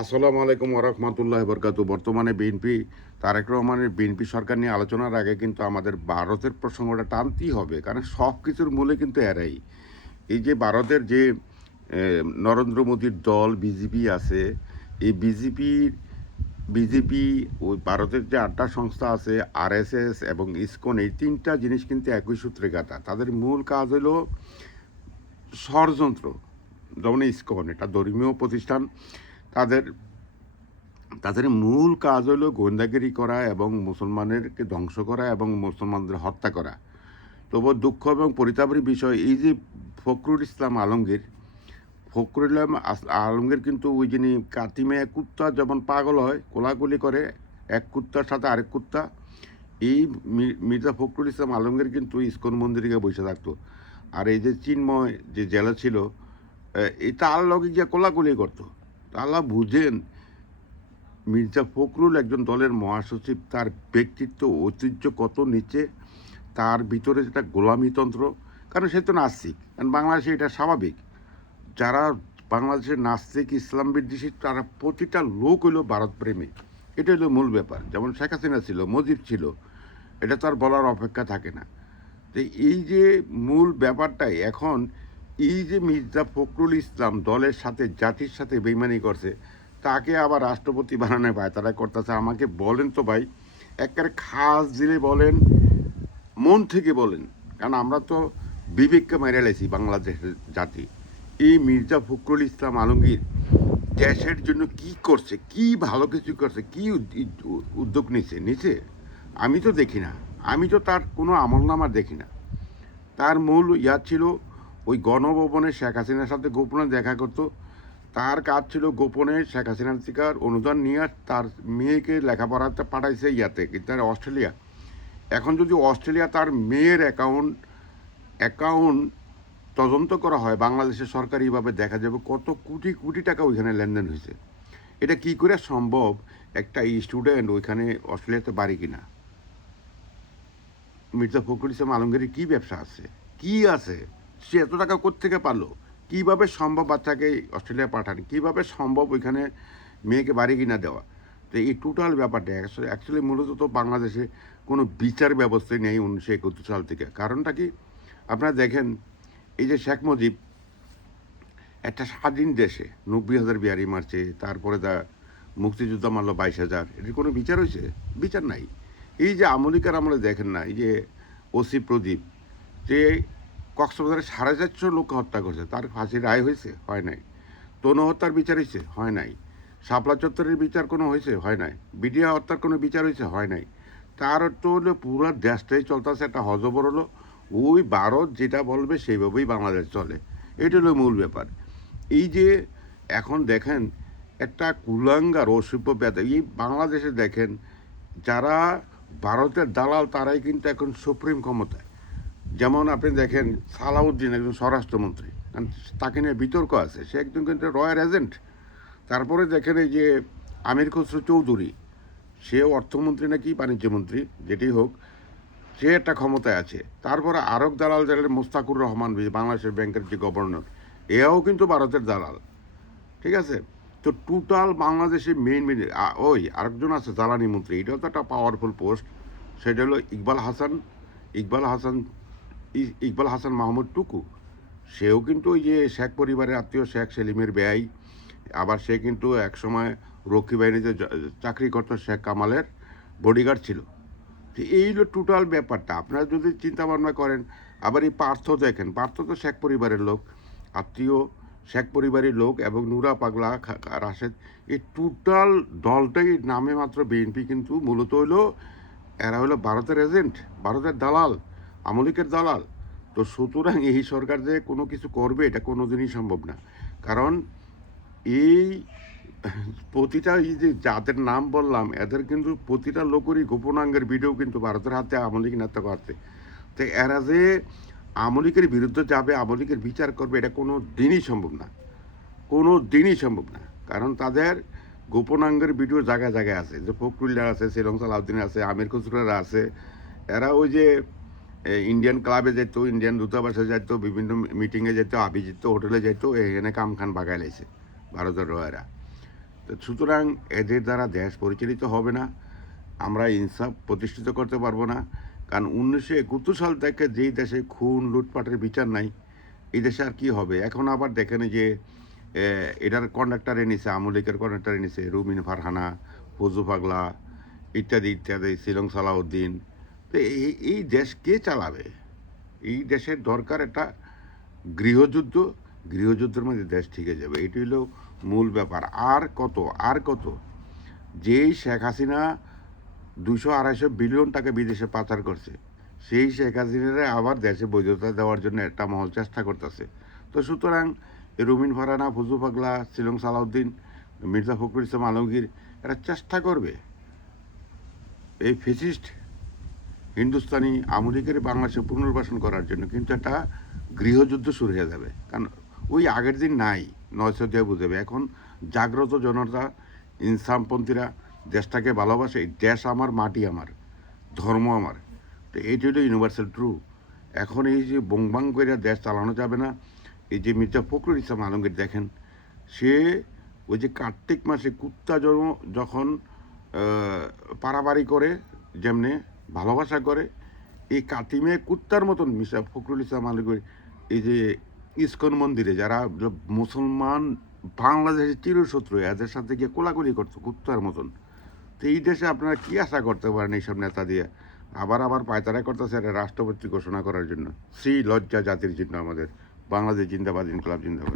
আসসালামু আলাইকুম ওরহমতুল্লাহ বরকাতু। বর্তমানে বিএনপি তারেক রহমানের বিএনপি সরকার নিয়ে আলোচনার আগে কিন্তু আমাদের ভারতের প্রসঙ্গটা টানতেই হবে, কারণ সব কিছুর মূলে কিন্তু এরাই। এই যে ভারতের যে নরেন্দ্র মোদীর দল বিজেপি আছে, এই বিজেপি ওই ভারতের যে 8টা সংস্থা আছে, আরএসএস এবং ইসকন, এই 3টা জিনিস কিন্তু একই সূত্রে গাঁথা। তাদের মূল কাজ হলো ষড়যন্ত্র। যেমন ইসকন, এটা ধর্মীয় প্রতিষ্ঠান। তাদের তাদের মূল কাজ হলো গোয়েন্দাগিরি করা এবং মুসলমানেরকে ধ্বংস করা এবং মুসলমানদের হত্যা করা। তবু দুঃখ এবং পরিতাপের বিষয়, এই যে ফখরুল ইসলাম আলমগীর ফখরুল ইসলাম আলমগীর কিন্তু ওই যিনি কাতিমে এক কুত্তা যেমন পাগল হয়, কোলাকুলি করে এক কুত্তার সাথে আরেক কুত্তা, এই মির্জা ফখরুল ইসলাম আলমগীর কিন্তু ইসকন মন্দিরে গিয়ে বসে থাকতো। আর এই যে চিন্ময় যে জেলা ছিল, এটা আল্লাহ লগে গিয়ে কোলাকুলি করতো। আল্লাহ বুঝেন মির্জা ফখরুল একজন দলের মহাসচিব, তার ব্যক্তিত্ব ঐতিহ্য কত নিচে, তার ভিতরে যেটা গোলামিতন্ত্র। কারণ সে তো নাস্তিক, কারণ বাংলাদেশে এটা স্বাভাবিক। যারা বাংলাদেশের নাস্তিক ইসলাম বিদ্বেষী, তারা প্রতিটা লোক হইল ভারতপ্রেমী। এটা হলো মূল ব্যাপার। যেমন শেখ হাসিনা ছিল, মুজিব ছিল, এটা তার বলার অপেক্ষা থাকে না। তো এই যে মূল ব্যাপারটাই এখন, এই যে মির্জা ফখরুল ইসলাম দলের সাথে জাতির সাথে বেইমানি করছে, তাকে আবার রাষ্ট্রপতি বানানো ভাই তারা করতেছে। আমাকে বলেন তো ভাই, একেবারে খাস দিলে বলেন, মন থেকে বলেন, কারণ আমরা তো বিবেককে মেরে লেছি বাংলাদেশের জাতি। এই মির্জা ফখরুল ইসলাম আলমগীর দেশের জন্য কি করছে, কি ভালো কিছু করছে, কি উদ্যোগ নিছে আমি তো দেখি না। আমি তো তার কোনো আমলনামা দেখি না। তার মূল ছিল ওই গণভবনে শেখ হাসিনার সাথে গোপনে দেখা করতো। তার কাজ ছিল গোপনে শেখ হাসিনার থেকে অনুদান নিয়ে তার মেয়েকে লেখাপড়াতে পাঠাইছে তার অস্ট্রেলিয়া। এখন যদি অস্ট্রেলিয়া তার মেয়ের অ্যাকাউন্ট তদন্ত করা হয়, বাংলাদেশের সরকারিভাবে দেখা যাবে কত কোটি কোটি টাকা ওইখানে লেনদেন হয়েছে। এটা কি করে সম্ভব? একটা স্টুডেন্ট ওইখানে অস্ট্রেলিয়াতে বাড়ি কিনা। মির্জা ফখরুল ইসলাম আলমগীরের কী ব্যবসা আছে, কি আছে, সে এত টাকা কোত্থেকে পারলো? কীভাবে সম্ভব বাচ্চাকে অস্ট্রেলিয়া পাঠান? কীভাবে সম্ভব ওইখানে মেয়েকে বাড়ি কিনা দেওয়া? তো এই টোটাল ব্যাপারটা অ্যাকচুয়ালি মূলত তো বাংলাদেশে কোনো বিচার ব্যবস্থাই নেই 1971 সাল থেকে। কারণটা কি? আপনারা দেখেন, এই যে শেখ মুজিব একটা স্বাধীন দেশে 90,000 বিহারি মারছে, তারপরে মুক্তিযোদ্ধা মারলো 22,000, এটির কোনো বিচার হয়েছে? বিচার নাই। এই যে আমলিকার আমলে দেখেন না, এই যে ওসি প্রদীপ, যে কক্সবাজারে 450 লোক হত্যা করছে, তার ফাঁসির রায় হয়েছে? হয় নাই। তনু হত্যার বিচার হয়েছে? হয় নাই। শাপলা চত্বরের বিচার কোনো হয়েছে? হয় নাই। বিডিয়া হত্যার কোনো বিচার হয়েছে? হয় নাই। তার অর্থ হলো পুরো দেশটাই চলতেছে একটা হজবর হলো, ওই ভারত যেটা বলবে সেইভাবেই বাংলাদেশ চলে। এটা হলো মূল ব্যাপার। এই যে এখন দেখেন একটা কুলাঙ্গার অসভ্য ব্যাধ এই বাংলাদেশে দেখেন, যারা ভারতের দালাল তারাই কিন্তু এখন সুপ্রিম ক্ষমতায়। যেমন আপনি দেখেন সালাউদ্দিন একজন স্বরাষ্ট্রমন্ত্রী, তাকে নিয়ে বিতর্ক আছে, সে একজন কিন্তু রয়্যাল এজেন্ট। তারপরে দেখেন এই যে আমির খসরু চৌধুরী, সে অর্থমন্ত্রী নাকি বাণিজ্যমন্ত্রী, যেটি হোক, সে একটা ক্ষমতায় আছে। তারপরে আরক দালাল যারা মোস্তাকুর রহমান, বাংলাদেশের ব্যাংকের যে গভর্নর, এও কিন্তু ভারতের দালাল। ঠিক আছে? তো টোটাল বাংলাদেশে মেইন ওই আরেকজন আছে জ্বালানি মন্ত্রী, এটাও তো একটা পাওয়ারফুল পোস্ট। সেটা হলো ইকবাল হাসান ইকবাল হাসান মাহমুদ টুকু। সেও কিন্তু ওই যে শেখ পরিবারের আত্মীয়, শেখ সেলিমের ব্যয়। আবার সে কিন্তু একসময় রক্ষী বাহিনীতে চাকরি করতো, শেখ কামালের বডিগার্ড ছিল। তো এই হলো টোটাল ব্যাপারটা। আপনারা যদি চিন্তা ভাবনা করেন, আবার এই পার্থ দেখেন, পার্থ তো শেখ পরিবারের লোক, আত্মীয় শেখ পরিবারের লোক, এবং নুরা পাগলা রাশেদ, এই টোটাল দলটাই নামে মাত্র বিএনপি, কিন্তু মূলত হইলো এরা হলো ভারতের এজেন্ট, ভারতের দালাল, আমলিকের দালাল। তো সুতরাং এই সরকার যে কোনো কিছু করবে এটা কোনো দিনই সম্ভব না। কারণ এই প্রতিটা এই যে যাদের নাম বললাম, এদের কিন্তু প্রতিটা লোকেরই গোপনাঙ্গের ভিডিও কিন্তু ভারতের হাতে আমলিক নেতা করতে। তো এরা যে আমলিকের বিরুদ্ধে যাবে, আমলিকের বিচার করবে, এটা কোনো দিনই সম্ভব না, কোনো দিনই সম্ভব না। কারণ তাদের গোপনাঙ্গের ভিডিও জায়গায় জায়গায় আছে, যে ফখরুল্লাহ আছে, শ্রীলং সালাউদ্দিন আছে, আমির খসরুরা আছে। এরা ওই যে ইন্ডিয়ান ক্লাবে যেত, ইন্ডিয়ান দূতাবাসে যেত, বিভিন্ন মিটিংয়ে যেত, আভিজিত হোটেলে যেত, এখানে কাম খান বাগাই লাইছে ভারতের রয়েরা। তো সুতরাং এদের দ্বারা দেশ পরিচালিত হবে না, আমরা ইনসাফ প্রতিষ্ঠিত করতে পারবো না। কারণ 1971 সাল থেকে যেই দেশে খুন লুটপাটের বিচার নাই, এই দেশে আর কি হবে? এখন আবার দেখেন এই যে এটার কন্ডাক্টারে নিছে, আওয়ামী লীগের কন্ডাক্টারে নিছে রুমিন ফারহানা, ফজু পাগলা ইত্যাদি ইত্যাদি, শিলং সালাউদ্দিন। তো এই দেশ কে চালাবে? এই দেশের দরকার একটা গৃহযুদ্ধ। গৃহযুদ্ধের মধ্যে দেশ ঠিকে যাবে, এটি হলো মূল ব্যাপার। আর কত যেই শেখ হাসিনা 200-250 বিলিয়ন টাকা বিদেশে পাচার করছে, সেই শেখ হাসিনারে আবার দেশে বৈধতা দেওয়ার জন্য একটা মহল চেষ্টা করতেছে। তো সুতরাং রুমিন ফারহানা, ফজু পাগলা, শিলং সালাউদ্দিন, মির্জা ফখরুল ইসলাম আলমগীর এরা চেষ্টা করবে এই ফেসিস্ট হিন্দুস্তানি আওয়ামী লীগের বাংলাদেশে পুনর্বাসন করার জন্য, কিন্তু একটা গৃহযুদ্ধ শুরু হয়ে যাবে। কারণ ওই আগের দিন নাই, 900 দিয়ে বুঝাবে। এখন জাগ্রত জনতা, ইনসামপন্থীরা দেশটাকে ভালোবাসে। এই দেশ আমার, মাটি আমার, ধর্ম আমার। তো এইটা হলো ইউনিভার্সাল ট্রু। এখন এই যে বংবাং করে দেশ চালানো যাবে না। এই যে মির্জা ফখরুল ইসলাম আলমগীর দেখেন, সে ওই যে কার্তিক মাসে কুত্তা যখন পারাবারি করে, যেমনে ভালোবাসা করে, এই কাতিমে কুত্তার মতন মির্জা ফখরুল ইসলাম আলমগীর এই যে ইসকন মন্দিরে যারা মুসলমান বাংলাদেশের চিরশত্রু, এদের সাথে গিয়ে কোলাকুলি করতো কুত্তার মতন। তো এই দেশে আপনারা কি আশা করতে পারেন এইসব নেতা দিয়ে? আবার পায়তারা করতেছে এটা রাষ্ট্রপতি ঘোষণা করার জন্য। শ্রী লজ্জা জাতির জন্য আমাদের। বাংলাদেশ জিন্দাবাদ, ইনকলাব জিন্দাবাদ।